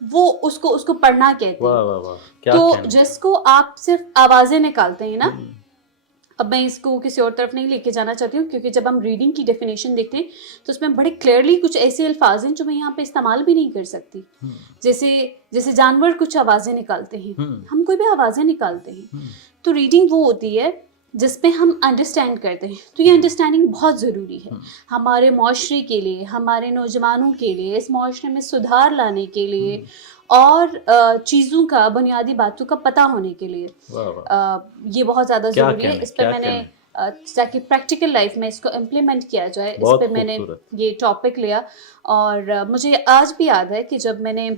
وہ اس کو پڑھنا کہتے ہیں. واہ واہ واہ کیا تو کہنا. جس کو آپ صرف آوازیں نکالتے ہیں نا, اب میں اس کو کسی اور طرف نہیں لے کے جانا چاہتی ہوں, کیونکہ جب ہم ریڈنگ کی ڈیفینیشن دیکھتے ہیں تو اس میں بڑے کلیئرلی کچھ ایسے الفاظ ہیں جو میں یہاں پہ استعمال بھی نہیں کر سکتی. جیسے جانور کچھ آوازیں نکالتے ہیں, ہم کوئی بھی آوازیں نکالتے ہیں. تو ریڈنگ وہ ہوتی ہے جس پہ ہم انڈرسٹینڈ کرتے ہیں. تو یہ انڈرسٹینڈنگ بہت ضروری ہے ہمارے معاشرے کے لیے, ہمارے نوجوانوں کے لیے, اس معاشرے میں سدھار لانے کے لیے, اور چیزوں کا, بنیادی باتوں کا پتہ ہونے کے لیے. یہ بہت زیادہ ضروری ہے. اس پہ میں نے تاکہ پریکٹیکل لائف میں اس کو امپلیمنٹ کیا جائے, اس پہ میں نے یہ ٹاپک لیا. اور مجھے آج بھی یاد ہے کہ جب میں نے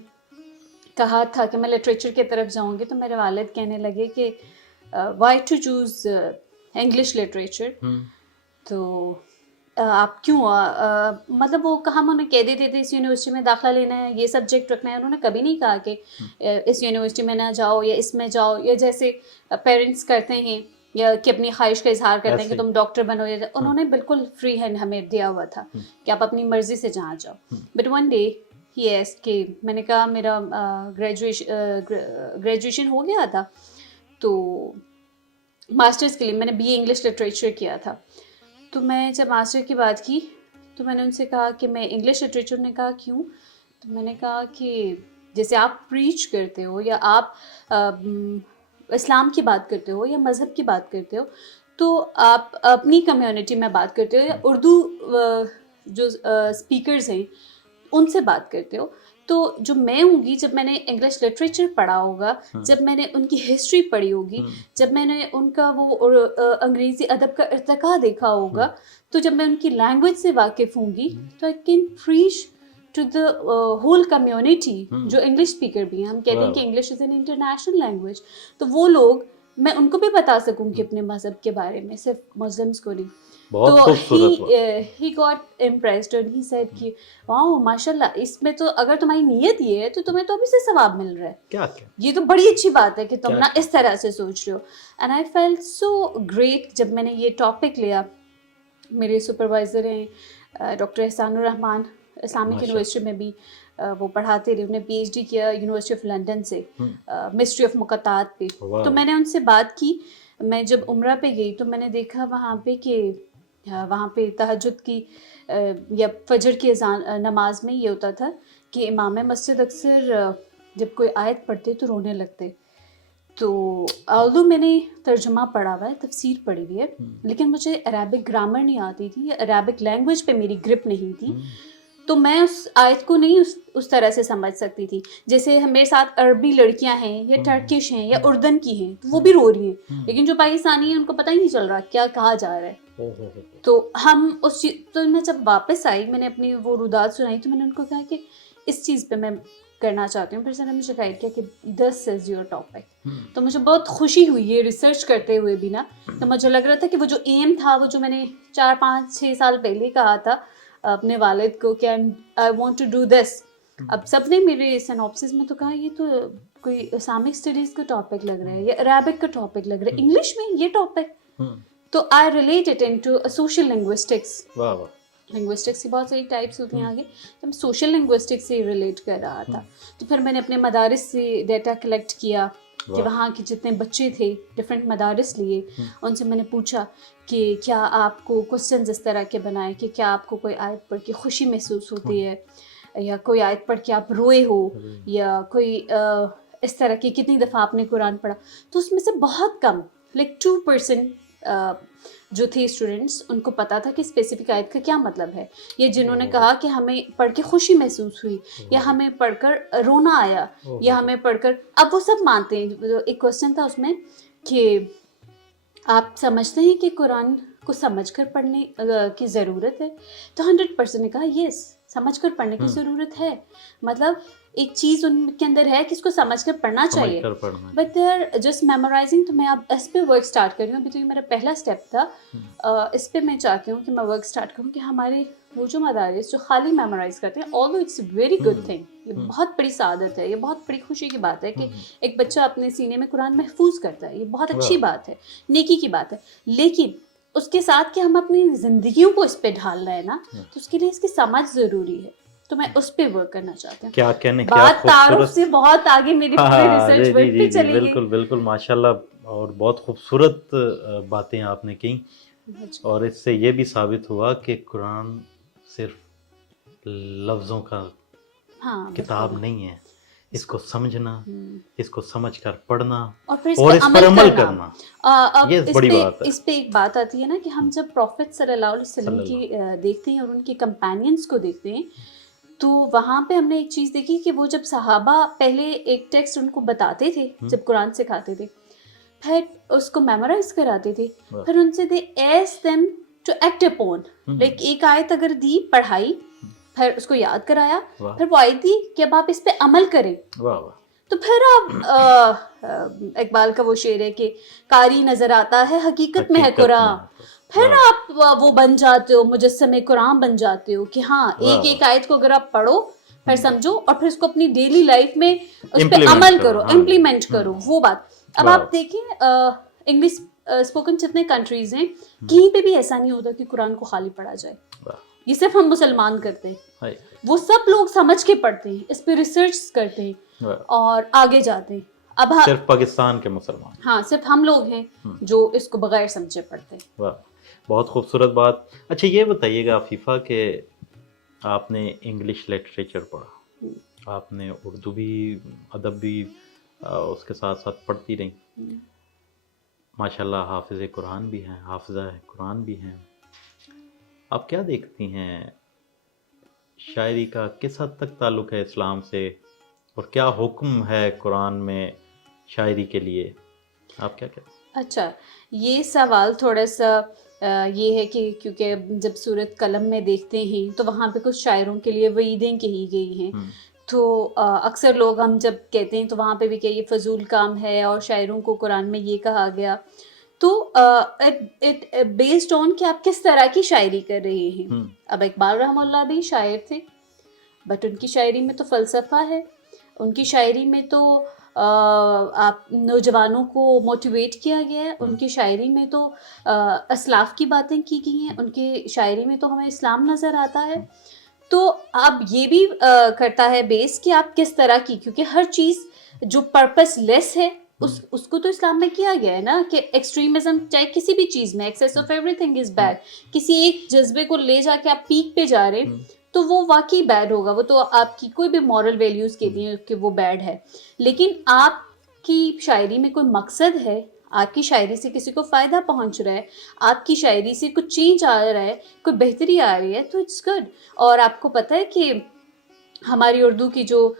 کہا تھا کہ میں لٹریچر کی طرف جاؤں گی تو میرے والد کہنے لگے کہ why to choose English literature. تو آپ کیوں, مطلب وہ ہم انہیں کہہ دیتے تھے اس یونیورسٹی میں داخلہ لینا ہے, یہ سبجیکٹ رکھنا ہے. انہوں نے کبھی نہیں کہا کہ اس یونیورسٹی میں نہ جاؤ یا اس میں جاؤ, یا جیسے پیرنٹس کرتے ہیں یا کہ اپنی خواہش کا اظہار کرتے ہیں کہ تم ڈاکٹر بنو. یا انہوں نے بالکل فری ہینڈ ہمیں دیا ہوا تھا کہ آپ اپنی مرضی سے جہاں جاؤ. But one day he S کہ میں نے کہا میرا گریجویشن ہو گیا تھا, تو ماسٹرز کے لیے میں نے BA انگلش لٹریچر کیا تھا. تو میں جب ماسٹر کی بات کی تو میں نے ان سے کہا کہ میں انگلش لٹریچر. نے کہا کیوں؟ تو میں نے کہا کہ جیسے آپ پریچ کرتے ہو یا آپ اسلام کی بات کرتے ہو یا مذہب کی بات کرتے ہو, تو آپ اپنی کمیونٹی میں بات کرتے ہو یا اردو جو اسپیکرز ہیں ان سے بات کرتے ہو. تو جو میں ہوں گی, جب میں نے انگلش لٹریچر پڑھا ہوگا, جب میں نے ان کی ہسٹری پڑھی ہوگی, جب میں نے ان کا وہ انگریزی ادب کا ارتقا دیکھا ہوگا, تو جب میں ان کی لینگویج سے واقف ہوں گی تو I can preach to the whole community جو انگلش اسپیکر بھی ہیں. ہم کہتے ہیں کہ English is an international language, تو وہ لوگ میں ان کو بھی بتا سکوں کہ اپنے مذہب کے بارے میں, صرف مسلمس کو نہیں. تو he got impressed and he said کہ واو ماشاء اللہ, اس میں تو اگر تمہاری نیت یہ ہے تو تمہیں تو ابھی سے ثواب مل رہا ہے, یہ تو بڑی اچھی بات ہے کہ تم نا اس طرح سے سوچ رہے ہو. And I felt so great جب میں نے یہ ٹاپک لیا. میرے سپروائزر ہیں doctor Ehsan ur Rahman, Islamic university میں بھی وہ پڑھاتے رہے, انہیں PhD کیا یونیورسٹی آف لنڈن سے مسٹری آف مقطعات پہ. تو میں نے ان سے بات کی. میں جب عمرہ پہ گئی تو میں نے دیکھا وہاں پہ کہ وہاں پہ تہجد کی یا فجر کی نماز میں یہ ہوتا تھا کہ امام مسجد اکثر جب کوئی آیت پڑھتے تو رونے لگتے. تو although میں نے ترجمہ پڑھا ہوا ہے, تفسیر پڑھی ہوئی ہے, لیکن مجھے عربک گرامر نہیں آتی تھی, عربک لینگویج پہ میری گرپ نہیں تھی, تو میں اس آیت کو نہیں اس طرح سے سمجھ سکتی تھی. جیسے میرے ساتھ عربی لڑکیاں ہیں یا ٹرکش ہیں یا اردن کی ہیں, تو وہ بھی رو رہی ہیں, لیکن جو پاکستانی ہیں ان کو پتہ ہی نہیں چل رہا کیا کہا جا رہا ہے. تو ہم اس چیز, تو میں جب واپس آئی, میں نے اپنی وہ رودات سنائی, تو میں نے ان کو کہا کہ اس چیز پہ میں کرنا چاہتی ہوں. پھر سے نے مجھے گائیڈ کیا کہ دس از یور ٹاپک. تو مجھے بہت خوشی ہوئی یہ ریسرچ کرتے ہوئے بھی نا, تو مجھے لگ رہا تھا کہ وہ جو ایم تھا, وہ جو میں نے 4-5-6 سال پہلے کہا تھا اپنے والد کو کہ I want to do this, اب سب نے میرے سینوپسس میں تو کہا یہ تو کوئی اسلامک اسٹڈیز کا ٹاپک لگ رہا ہے یا عربک کا ٹاپک لگ رہا ہے, انگلش میں یہ ٹاپک. تو آئی relate it into social linguistics. Linguistics کی بہت ساری ٹائپس ہوتی ہیں آگے, تو میں سوشل لنگوسٹکس سے ریلیٹ کر رہا تھا. تو پھر میں نے اپنے مدارس سے ڈیٹا کلیکٹ کیا کہ وہاں کے جتنے بچے تھے, ڈفرینٹ مدارس لیے, ان سے میں نے پوچھا کہ کیا آپ کو کوسچنز اس طرح کے بنائے کہ کیا آپ کو کوئی آیت پڑھ کے خوشی محسوس ہوتی ہے, یا کوئی آیت پڑھ کے آپ روئے ہو, یا کوئی اس طرح کی کتنی دفعہ آپ نے قرآن پڑھا. تو اس میں سے بہت کم, لائک 2% جو تھے اسٹوڈنٹس, ان کو پتہ تھا کہ اسپیسیفک آیت کا کیا مطلب ہے, یا جنہوں نے کہا کہ ہمیں پڑھ کے خوشی محسوس ہوئی, یا ہمیں پڑھ کر رونا آیا, یا ہمیں پڑھ کر. اب وہ سب مانتے ہیں. ایک کوسچن تھا اس میں کہ آپ سمجھتے ہیں کہ قرآن کو سمجھ کر پڑھنے کی ضرورت ہے؟ تو 100% نے کہا یس, سمجھ کر پڑھنے کی ضرورت ہے. مطلب ایک چیز ان کے اندر ہے کہ اس کو سمجھ کر پڑھنا چاہیے, but they are just memorising. تو میں اب اس پہ ورک اسٹارٹ کر رہی ہوں. ابھی تو یہ میرا پہلا اسٹیپ تھا. اس پہ میں چاہتی ہوں کہ میں ورک اسٹارٹ کروں کہ ہمارے وہ جو مدارس جو خالی میمورائز کرتے ہیں, although it's a very good thing, یہ بہت بڑی سعادت ہے, یہ بہت بڑی خوشی کی بات ہے کہ ایک بچہ اپنے سینے میں قرآن محفوظ کرتا ہے, یہ بہت اچھی بات ہے, نیکی کی بات ہے. لیکن اس کے ساتھ کہ ہم اپنی زندگیوں کو اس پہ ڈھالنا ہے نا, تو اس کے لیے اس کی سمجھ ضروری ہے. تو میں اس پہ ورک کرنا چاہتی ہوں. کیا کہنے کیا بات تعارف خوبصورت. سے بہت آگے میری ریسرچ جی ورک جی پہ جی چلی گئی. بالکل بالکل ماشاءاللہ, اور بہت خوبصورت باتیں آپ نے کی, اور اس سے یہ بھی ثابت ہوا کہ قرآن صرف لفظوں کا ہاں کتاب نہیں ہے, اس کو سمجھنا, اس کو سمجھ کر پڑھنا اور پھر اور اس پر عمل کرنا. کرنا, اب یہ بڑی بات ہے. اس پہ ایک بات آتی ہے نا کہ ہم جب پروفٹ صلی اللہ علیہ وسلم صلی کی دیکھتے ہیں اور ان کے کمپینینس کو دیکھتے ہیں, تو وہاں پہ ہم نے ایک چیز دیکھی کہ وہ جب صحابہ پہلے ایک ٹیکسٹ ان کو بتاتے تھے, جب قرآن سکھاتے تھے, پھر اس کو میمورائز کراتے تھے, پھر ان سے they ask them to act upon, like ایک آیت اگر دی پڑھائی, پھر اس کو یاد کرایا, پھر وہ آئی تھی کہ اب آپ اس پہ عمل کریں. تو پھر آپ اقبال کا وہ شعر ہے کہ قاری نظر آتا ہے حقیقت میں ہے قرآن, پھر آپ وہ بن جاتے ہو, مجسمے قرآن بن جاتے ہو کہ ہاں ایک ایک آیت کو اگر آپ پڑھو, پھر سمجھو, اور پھر اس کو اپنی ڈیلی لائف میں اس پہ عمل کرو, امپلیمنٹ کرو. وہ بات اب آپ دیکھیں انگلش اسپوکن جتنے کنٹریز ہیں, کہیں پہ بھی ایسا نہیں ہوتا کہ قرآن کو خالی پڑھا جائے. یہ صرف ہم مسلمان کرتے ہیں, وہ سب لوگ سمجھ کے پڑھتے ہیں, اس پہ ریسرچ کرتے ہیں اور آگے جاتے ہیں. اب صرف پاکستان کے مسلمان, ہاں صرف ہم لوگ ہیں جو اس کو بغیر سمجھے پڑھتے ہیں. واہ, بہت خوبصورت بات. اچھا یہ بتائیے گا عفیفہ کہ آپ نے انگلش لٹریچر پڑھا, آپ نے اردو بھی ادب بھی اس کے ساتھ ساتھ پڑھتی رہی, ماشاءاللہ حافظ قرآن بھی ہیں, حافظہ قرآن بھی ہیں. آپ کیا دیکھتی ہیں شاعری کا کس حد تک تعلق ہے اسلام سے, اور کیا حکم ہے قرآن میں شاعری کے لیے, آپ کیا کہتے ہیں؟ اچھا, یہ سوال تھوڑا سا یہ ہے کہ کیونکہ جب سورۃ قلم میں دیکھتے ہیں تو وہاں پہ کچھ شاعروں کے لیے وعیدیں کہی گئی ہیں, تو اکثر لوگ ہم جب کہتے ہیں تو وہاں پہ بھی کہ یہ فضول کام ہے, اور شاعروں کو قرآن میں یہ کہا گیا. تو بیسڈ آن کہ آپ کس طرح کی شاعری کر رہے ہیں. اب اقبال رحمہ اللہ بھی شاعر تھے, بٹ ان کی شاعری میں تو فلسفہ ہے, ان کی شاعری میں تو آپ نوجوانوں کو موٹیویٹ کیا گیا ہے, ان کی شاعری میں تو اسلاف کی باتیں کی گئی ہیں, ان کی شاعری میں تو ہمیں اسلام نظر آتا ہے. تو اب یہ بھی کرتا ہے بیس کہ آپ کس طرح کی, کیونکہ ہر چیز جو پرپس لیس ہے اس کو تو اسلام میں کیا گیا ہے نا, کہ ایکسٹریمزم چاہے کسی بھی چیز میں, access of every thing is bad. کسی ایک جذبے کو لے جا کے آپ پیک پہ جا رہے ہیں تو وہ واقعی بیڈ ہوگا, وہ تو آپ کی کوئی بھی مورل ویلیوز کے لیے کہ وہ بیڈ ہے. لیکن آپ کی شاعری میں کوئی مقصد ہے, آپ کی شاعری سے کسی کو فائدہ پہنچ رہا ہے, آپ کی شاعری سے کچھ چینج آ رہا ہے, کوئی بہتری آ رہی ہے, تو اٹس گڈ. اور آپ کو پتہ ہے کہ ہماری اردو کی جو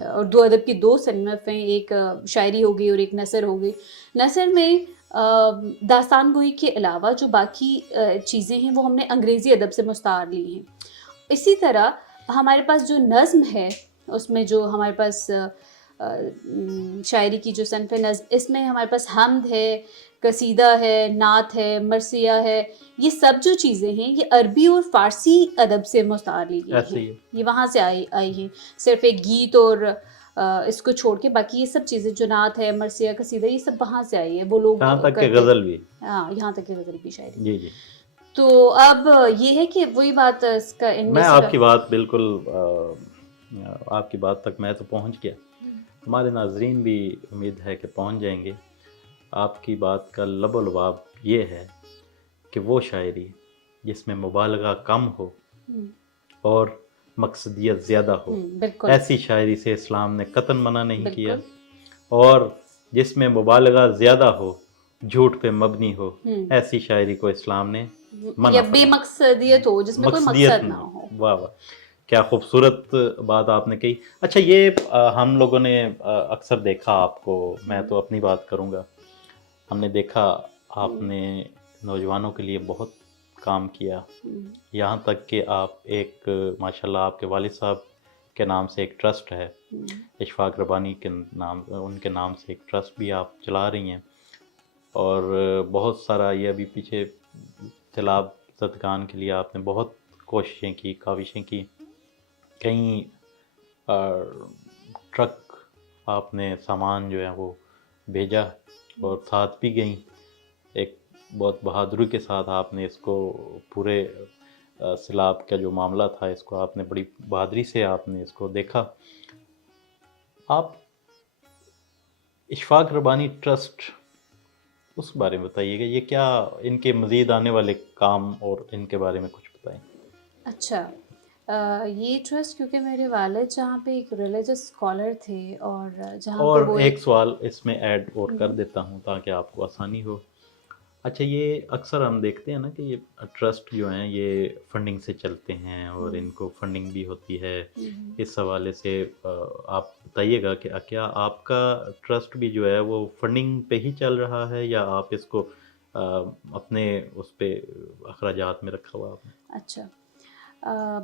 اردو ادب کی دو صنف ہیں, ایک شاعری ہو گئی اور ایک نثر ہو گئی. نثر میں داستان گوئی کے علاوہ جو باقی چیزیں ہیں وہ ہم نے انگریزی ادب سے مستعار لی ہیں. اسی طرح ہمارے پاس جو نظم ہے, اس میں جو ہمارے پاس شاعری کی جو صنف نظم, اس میں ہمارے پاس حمد ہے, قصیدہ ہے, نعت ہے, مرثیہ ہے, یہ سب جو چیزیں ہیں یہ عربی اور فارسی ادب سے مستعار لی گئی ہیں, یہ وہاں سے آئی ہیں. صرف ایک گیت اور اس کو چھوڑ کے باقی یہ سب چیزیں جو نعت ہے, مرثیہ, قصیدہ, یہ سب وہاں سے آئی ہے. وہ لوگ یہاں تک کہ غزل بھی, ہاں یہاں تک کہ غزل بھی شاعری. جی جی. تو اب یہ ہے کہ وہی بات اس کا میں آپ کی بات بالکل آپ کی بات تک میں تو پہنچ گیا, ہمارے ناظرین بھی امید ہے کہ پہنچ جائیں گے. آپ کی بات کا لب و لباب یہ ہے کہ وہ شاعری جس میں مبالغہ کم ہو اور مقصدیت زیادہ ہو, ایسی شاعری سے اسلام نے قطعاً منع نہیں کیا, اور جس میں مبالغہ زیادہ ہو, جھوٹ پہ مبنی ہو, ایسی شاعری کو اسلام نے منع, یا بے مقصدیت ہو, جس میں کوئی مقصد نہ ہو. واہ واہ, کیا خوبصورت بات آپ نے کہی. اچھا یہ ہم لوگوں نے اکثر دیکھا آپ کو, میں تو اپنی بات کروں گا, ہم نے دیکھا آپ نے نوجوانوں کے لیے بہت کام کیا, یہاں تک کہ آپ ایک ماشاءاللہ آپ کے والد صاحب کے نام سے ایک ٹرسٹ ہے, اشفاق ربانی کے نام, ان کے نام سے ایک ٹرسٹ بھی آپ چلا رہی ہیں, اور بہت سارا یہ ابھی پیچھے سیلاب زدگان کے لیے آپ نے بہت کوششیں کی, کاوشیں کی, کئی ٹرک آپ نے سامان جو ہے وہ بھیجا اور ساتھ بھی گئیں. ایک بہت بہادری کے ساتھ آپ نے اس کو پورے سیلاب کا جو معاملہ تھا اس کو آپ نے بڑی بہادری سے آپ نے اس کو دیکھا. آپ اشفاق ربانی ٹرسٹ اس بارے میں بتائیے گا، یہ کیا ان کے مزید آنے والے کام اور ان کے بارے میں کچھ بتائیں. اچھا، یہ ٹرسٹ کیونکہ میرے والد جہاں پہ ایک ریلیجس اسکالر تھے اور جہاں پہ اور وہ ایک سوال اس میں ایڈ اور کر ہم، دیتا ہوں تاکہ آپ کو آسانی ہو. اچھا، یہ اکثر ہم دیکھتے ہیں نا کہ یہ ٹرسٹ جو ہیں یہ فنڈنگ سے چلتے ہیں اور ان کو فنڈنگ بھی ہوتی ہے. ہم، اس حوالے سے آپ بتائیے گا کہ کیا آپ کا ٹرسٹ بھی جو ہے وہ فنڈنگ پہ ہی چل رہا ہے یا آپ اس کو اپنے اس پہ اخراجات میں رکھا ہوا آپ نے؟ اچھا،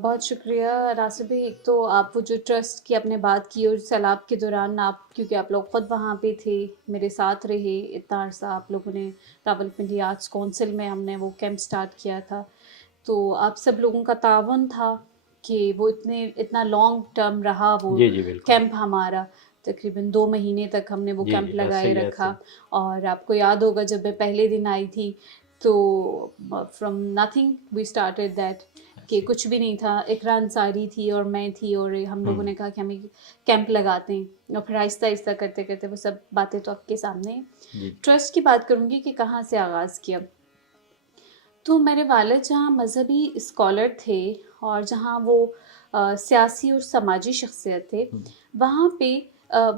بہت شکریہ ناصر بھائی. ایک تو آپ وہ جو ٹرسٹ کی آپ نے بات کی اور سیلاب کے دوران آپ، کیونکہ آپ لوگ خود وہاں پہ تھے، میرے ساتھ رہے اتنا عرصہ، آپ لوگوں نے راولپنڈی آرٹس کونسل میں ہم نے وہ کیمپ سٹارٹ کیا تھا، تو آپ سب لوگوں کا تعاون تھا کہ وہ اتنا لانگ ٹرم رہا وہ جی جی بالکل. کیمپ ہمارا. تقریباً 2 مہینے تک ہم نے وہ جی کیمپ جی ایسے لگائے ہی ایسے رکھا. ہی. اور آپ کو یاد ہوگا جب میں پہلے دن آئی تھی تو from nothing we started that, کہ کچھ بھی نہیں تھا. اقرا انصاری تھی اور میں تھی اور ہم لوگوں نے کہا کہ ہم ایک کیمپ لگاتے ہیں، اور پھر آہستہ آہستہ کرتے کرتے وہ سب باتیں تو آپ کے سامنے ہیں. جی ٹرسٹ کی بات کروں گی کہ کہاں سے آغاز کیا. تو میرے والد جہاں مذہبی اسکالر تھے اور جہاں وہ سیاسی اور سماجی شخصیت تھے، وہاں پہ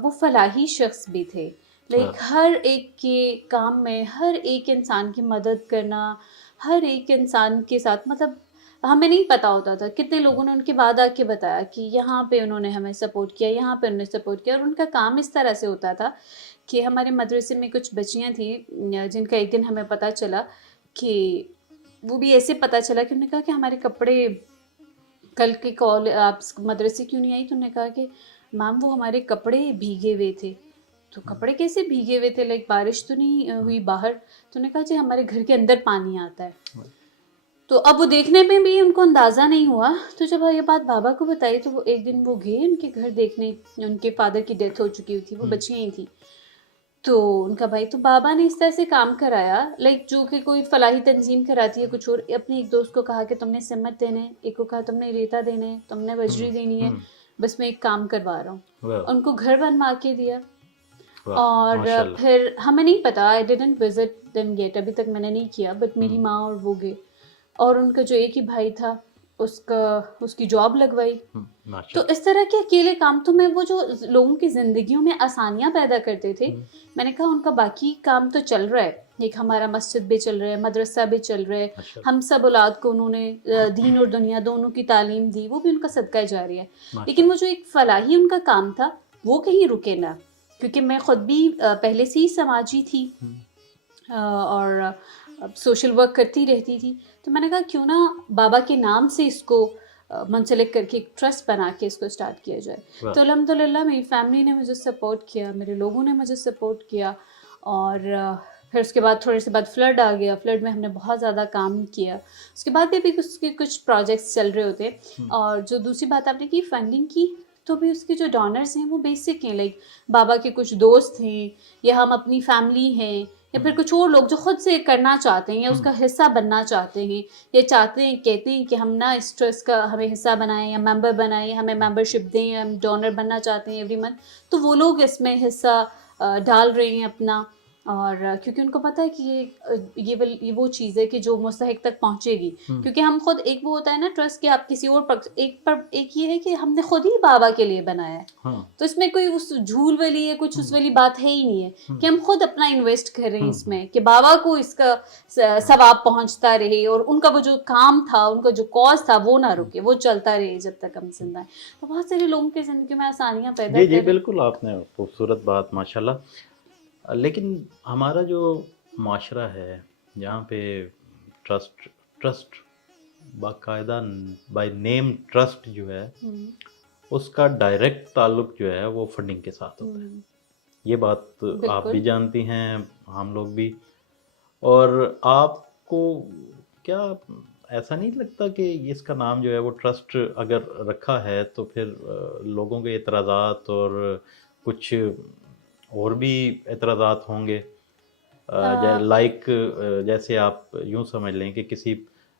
وہ فلاحی شخص بھی تھے. لائک ہر ایک کے کام میں ہر ایک انسان کی مدد کرنا، ہر ایک انسان کے ساتھ، مطلب ہمیں نہیں پتہ ہوتا تھا کتنے لوگوں نے ان کے بعد آ کے بتایا کہ یہاں پہ انہوں نے ہمیں سپورٹ کیا، یہاں پہ انہوں نے سپورٹ کیا. اور ان کا کام اس طرح سے ہوتا تھا کہ ہمارے مدرسے میں کچھ بچیاں تھیں جن کا ایک دن ہمیں پتہ چلا کہ وہ بھی ایسے پتہ چلا کہ انہوں نے کہا کہ ہمارے کپڑے کل کے آپ مدرسے کیوں نہیں آئی؟ تو انہوں نے کہا کہ میم وہ ہمارے کپڑے بھیگے ہوئے تھے. تو کپڑے کیسے بھیگے ہوئے تھے؟ لائک بارش تو نہیں ہوئی باہر؟ تو انہوں نے کہا جی ہمارے گھر کے اندر پانی آتا ہے. تو اب وہ دیکھنے میں بھی ان کو اندازہ نہیں ہوا. تو جب یہ بات بابا کو بتائی تو وہ ایک دن وہ گئے ان کے گھر دیکھنے، ان کے فادر کی ڈیتھ ہو چکی تھی، وہ بچیاں ہی تھیں. تو ان کا بھائی، تو بابا نے اس طرح سے کام کرایا، لائک جو کہ کوئی فلاحی تنظیم کراتی ہے کچھ اور. اپنے ایک دوست کو کہا کہ تم نے سمت دینا ہے، ایک کو کہا تم نے ریتا دینا ہے، تم نے بجری دینی ہے، بس میں ایک کام کروا رہا ہوں. ان کو گھر بنوا کے دیا. اور ماشاء اللہ. پھر ہمیں نہیں پتا، I didn't visit them yet, ابھی تک میں نے نہیں کیا، بٹ میری ماں اور وہ گئے. اور ان کا جو ایک ہی بھائی تھا اس کی جاب لگوائی. تو اس طرح کے اکیلے کام تو میں وہ جو لوگوں کی زندگیوں میں آسانیاں پیدا کرتے تھے، میں نے کہا ان کا باقی کام تو چل رہا ہے. ایک ہمارا مسجد بھی چل رہا ہے، مدرسہ بھی چل رہا ہے، ہم سب اولاد کو انہوں نے دین اور دنیا دونوں کی تعلیم دی، وہ بھی ان کا صدقہ جاری ہے. لیکن وہ جو ایک فلاحی ان کا کام تھا وہ کہیں رکے نہ، کیونکہ میں خود بھی پہلے سے ہی سماجی تھی اور سوشل ورک کرتی رہتی تھی. تو میں نے کہا کیوں نہ بابا کے نام سے اس کو منسلک کر کے ایک ٹرسٹ بنا کے اس کو اسٹارٹ کیا جائے. تو الحمدللہ میری فیملی نے مجھے سپورٹ کیا، میرے لوگوں نے مجھے سپورٹ کیا. اور پھر اس کے بعد تھوڑے سے بعد فلڈ آ گیا. فلڈ میں ہم نے بہت زیادہ کام کیا. اس کے بعد بھی کچھ پروجیکٹس چل رہے ہوتے. اور جو دوسری بات آپ نے کی فنڈنگ کی، تو بھی اس کے جو ڈونرز ہیں وہ بیسک ہیں، لائک بابا کے کچھ دوست ہیں، یا ہم اپنی فیملی ہیں، یا پھر کچھ اور لوگ جو خود سے کرنا چاہتے ہیں یا اس کا حصہ بننا چاہتے ہیں، یا چاہتے ہیں، کہتے ہیں کہ ہم نہ اس ٹرسٹ کا ہمیں حصہ بنائیں یا ممبر بنائیں، ہمیں ممبر شپ دیں، ہم ڈونر بننا چاہتے ہیں ایوری منتھ. تو وہ لوگ اس میں حصہ ڈال رہے ہیں اپنا. اور کیونکہ ان کو پتہ ہے کہ یہ وہ چیز ہے کہ جو مستحق تک پہنچے گی. کیونکہ ہم خود، ایک وہ ہوتا ہے نا ٹرسٹ کہ آپ کسی اور پر ایک یہ ہے کہ ہم نے خود ہی بابا کے لیے بنایا ہے. تو اس میں کوئی اس جھول والی یا کچھ اس والی بات ہے ہی نہیں ہے کہ ہم خود اپنا انویسٹ کر رہے ہیں اس میں کہ بابا کو اس کا ثواب پہنچتا رہے، اور ان کا وہ جو کام تھا، ان کا جو کاز تھا وہ نہ رکے، وہ چلتا رہے جب تک ہم زندہ ہیں. تو بہت سارے لوگوں کی زندگی میں آسانیاں پیدا جی جی کر رہے ہیں. بالکل، آپ نے خوبصورت بات ماشاءاللہ. لیکن ہمارا جو معاشرہ ہے جہاں پہ ٹرسٹ باقاعدہ بائی نیم ٹرسٹ جو ہے اس کا ڈائریکٹ تعلق جو ہے وہ فنڈنگ کے ساتھ ہوتا ہے. یہ بات آپ بھی جانتی ہیں، ہم لوگ بھی. اور آپ کو کیا ایسا نہیں لگتا کہ اس کا نام جو ہے وہ ٹرسٹ اگر رکھا ہے تو پھر لوگوں کے اعتراضات اور کچھ اور بھی اعتراضات ہوں گے؟ لائک جیسے آپ یوں سمجھ لیں کہ کسی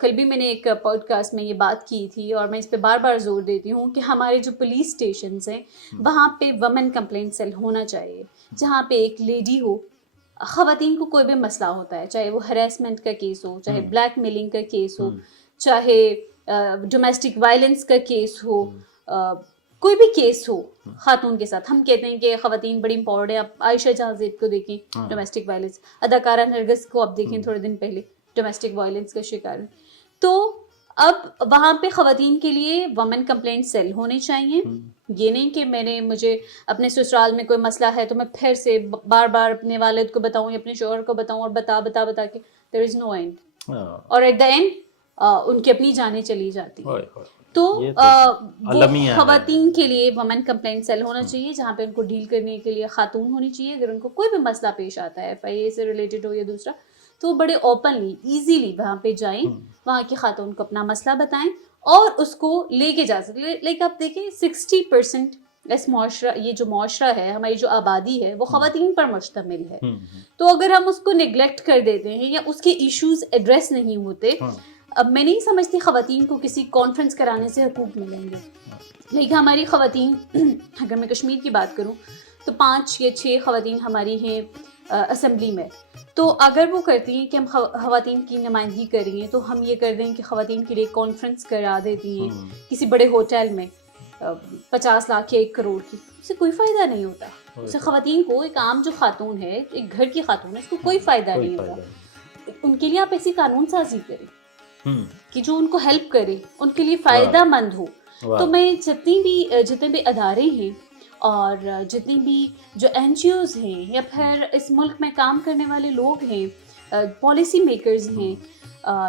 کل بھی میں نے ایک پوڈ کاسٹ میں یہ بات کی تھی اور میں اس پہ بار بار زور دیتی ہوں کہ ہمارے جو پولیس اسٹیشنز ہیں وہاں پہ وومن کمپلینٹ سیل ہونا چاہیے، جہاں پہ ایک لیڈی ہو. خواتین کو کوئی بھی مسئلہ ہوتا ہے، چاہے وہ ہراسمنٹ کا کیس ہو، چاہے بلیک میلنگ کا کیس ہو، چاہے ڈومیسٹک وائلنس کا کیس ہو، کوئی بھی کیس ہو خاتون کے ساتھ. ہم کہتے ہیں کہ خواتین بڑی امپاورڈ ہیں. آپ عائشہ جہاں زید کو دیکھیں، ڈومیسٹک وائلنس. اداکارہ نرگس کو آپ دیکھیں تھوڑے دن پہلے ڈومیسٹک وائلنس کا شکار ہے. تو اب وہاں پہ خواتین کے لیے وومن کمپلینٹ سیل ہونے چاہیے. یہ نہیں کہ مجھے اپنے سسرال میں کوئی مسئلہ ہے تو میں پھر سے بار بار اپنے والد کو بتاؤں یا اپنے شوہر کو بتاؤں اور بتا کے there is no end. اور ایٹ دا اینڈ ان کی اپنی جانیں چلی جاتی ہیں. تو وہ خواتین کے لیے وومن کمپلینٹ سیل ہونا چاہیے جہاں پہ ان کو ڈیل کرنے کے لیے خاتون ہونی چاہیے. اگر ان کو کوئی بھی مسئلہ پیش آتا ہے FIA سے ریلیٹڈ ہو یا دوسرا، تو وہ بڑے اوپنلی ایزیلی وہاں پہ جائیں، وہاں کی خاتون کو اپنا مسئلہ بتائیں اور اس کو لے کے جا سکتے. لیکن آپ دیکھیں 60% اس معاشرہ، یہ جو معاشرہ ہے، ہماری جو آبادی ہے، وہ خواتین پر مشتمل ہے. تو اگر ہم اس کو نگلیکٹ کر دیتے ہیں یا اس کے ایشوز ایڈریس نہیں ہوتے، اب میں نہیں سمجھتی خواتین کو کسی کانفرنس کرانے سے حقوق ملیں گے. لیکن ہماری خواتین، اگر میں کشمیر کی بات کروں تو 5 یا 6 خواتین ہماری ہیں اسمبلی میں. تو اگر وہ کرتی ہیں کہ ہم خواتین کی نمائندگی کر رہی ہیں تو ہم یہ کر دیں کہ خواتین کے لیے کانفرنس کرا دیتی ہیں کسی بڑے ہوٹل میں 50 لاکھ یا 1 کروڑ کی. اس سے کوئی فائدہ نہیں ہوتا. اس سے خواتین کو، ایک عام جو خاتون ہے، ایک گھر کی خاتون ہے، اس کو کوئی فائدہ نہیں ہوتا. ان کے لیے آپ ایسی قانون سازی کریں کہ جو ان کو ہیلپ کرے، ان کے لیے فائدہ مند ہو. تو میں جتنے بھی ادارے ہیں اور جتنے بھی جو NGOs ہیں یا پھر اس ملک میں کام کرنے والے لوگ ہیں، پالیسی میکرز ہیں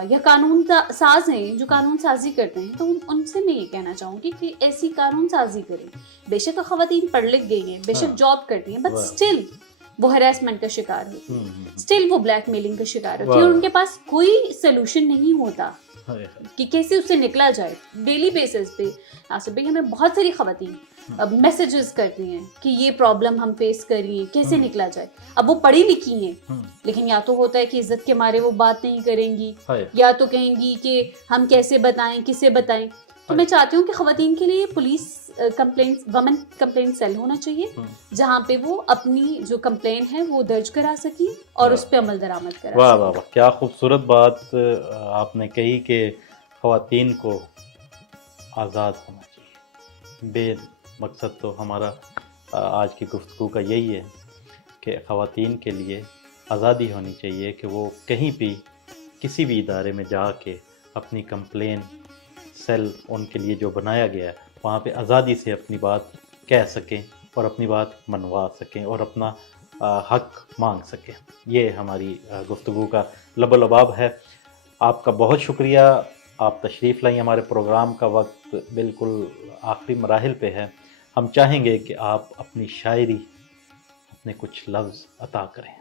یا قانون ساز ہیں جو قانون سازی کرتے ہیں، تو ان سے میں یہ کہنا چاہوں گی کہ ایسی قانون سازی کریں. بے شک خواتین پڑھ لکھ گئی ہیں، بے شک جاب کرتی ہیں، بٹ اسٹل وہ ہراسمنٹ کا شکار ہوتی ہیں، اسٹل وہ بلیک میلنگ کا شکار ہوتی ہے اور ان کے پاس کوئی سلوشن نہیں ہوتا کہ کیسے اس سے نکلا جائے. ڈیلی بیسس پہ آصف بھائی ہمیں بہت ساری خواتین میسیجز کرتی ہیں کہ یہ پرابلم ہم فیس کر رہی ہیں، کیسے نکلا جائے. اب وہ پڑھی لکھی ہیں لیکن یا تو ہوتا ہے کہ عزت کے مارے وہ بات نہیں کریں گی، یا تو کہیں گی کہ ہم کیسے بتائیں، کسے بتائیں. تو میں چاہتی ہوں کہ خواتین کے لیے police complaint, women complaint cell ہونا چاہیے جہاں پہ وہ اپنی جو کمپلین ہے وہ درج کرا سکیں اور اس پہ عمل درآمد کرا سکیں. واہ واہ واہ، کیا خوبصورت بات آپ نے کہی کہ خواتین کو آزاد ہونا چاہیے. بے مقصد تو ہمارا آج کی گفتگو کا یہی ہے کہ خواتین کے لیے آزادی ہونی چاہیے کہ وہ کہیں بھی کسی بھی ادارے میں جا کے اپنی کمپلین سیل ان کے لیے جو بنایا گیا ہے وہاں پہ آزادی سے اپنی بات کہہ سکیں اور اپنی بات منوا سکیں اور اپنا حق مانگ سکیں. یہ ہماری گفتگو کا لب و لباب ہے. آپ کا بہت شکریہ، آپ تشریف لائیں. ہمارے پروگرام کا وقت بالکل آخری مراحل پہ ہے. ہم چاہیں گے کہ آپ اپنی شاعری، اپنے کچھ لفظ عطا کریں.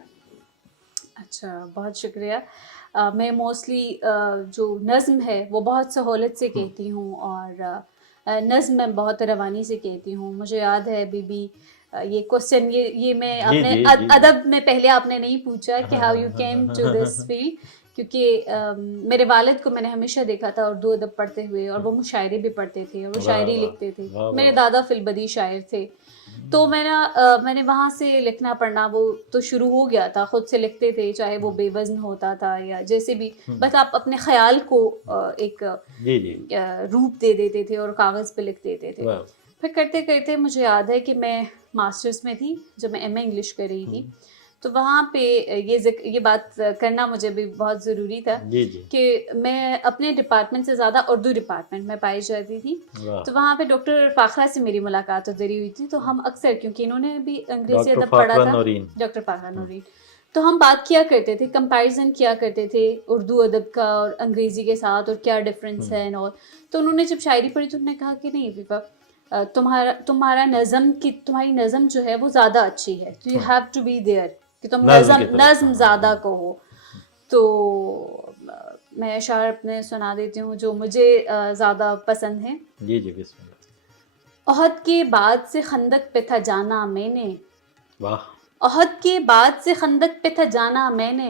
اچھا، بہت شکریہ. میں موسٹلی جو نظم ہے وہ بہت سہولت سے کہتی ہوں اور نظم میں بہت روانی سے کہتی ہوں. مجھے یاد ہے بی یہ کوشچن یہ میں آپ نے ادب میں پہلے آپ نے نہیں پوچھا کہ how you came to this field, کیونکہ میرے والد کو میں نے ہمیشہ دیکھا تھا اردو ادب پڑھتے ہوئے اور وہ مشاعرے بھی پڑھتے تھے اور وہ شاعری لکھتے تھے. میرے دادا فی البدی شاعر تھے. تو میں نے وہاں سے لکھنا پڑھنا وہ تو شروع ہو گیا تھا. خود سے لکھتے تھے، چاہے وہ بے وزن ہوتا تھا یا جیسے بھی، بس آپ اپنے خیال کو ایک روپ دے دیتے تھے اور کاغذ پہ لکھ دیتے تھے. پھر کرتے کرتے مجھے یاد ہے کہ میں ماسٹرز میں تھی جب میں MA انگلش کر رہی تھی، تو وہاں پہ یہ بات کرنا مجھے بھی بہت ضروری تھا کہ میں اپنے ڈپارٹمنٹ سے زیادہ اردو ڈپارٹمنٹ میں پائی جاتی تھی. تو وہاں پہ ڈاکٹر فاخرہ سے میری ملاقات ادھری ہوئی تھی. تو ہم اکثر، کیونکہ انہوں نے بھی انگریزی ادب پڑھا تھا، ڈاکٹر فاخرہ نورین، تو ہم بات کیا کرتے تھے، کمپیریزن کیا کرتے تھے اردو ادب کا اور انگریزی کے ساتھ اور کیا ڈفرینس ہے. اور تو انہوں نے جب شاعری پڑھی تو انہوں نے کہا کہ نہیں ویپا، تمہاری نظم جو ہے وہ زیادہ اچھی ہے. تو you have to be there کہ تم نظم زیادہ کہو. تو میں اشعار اپنے سنا دیتی ہوں جو مجھے زیادہ پسند ہیں. جی بسم اللہ. احد کے بعد سے خندق پہ تھا جانا میں نے، واہ. احد کے بعد سے خندق پہ تھا جانا میں نے،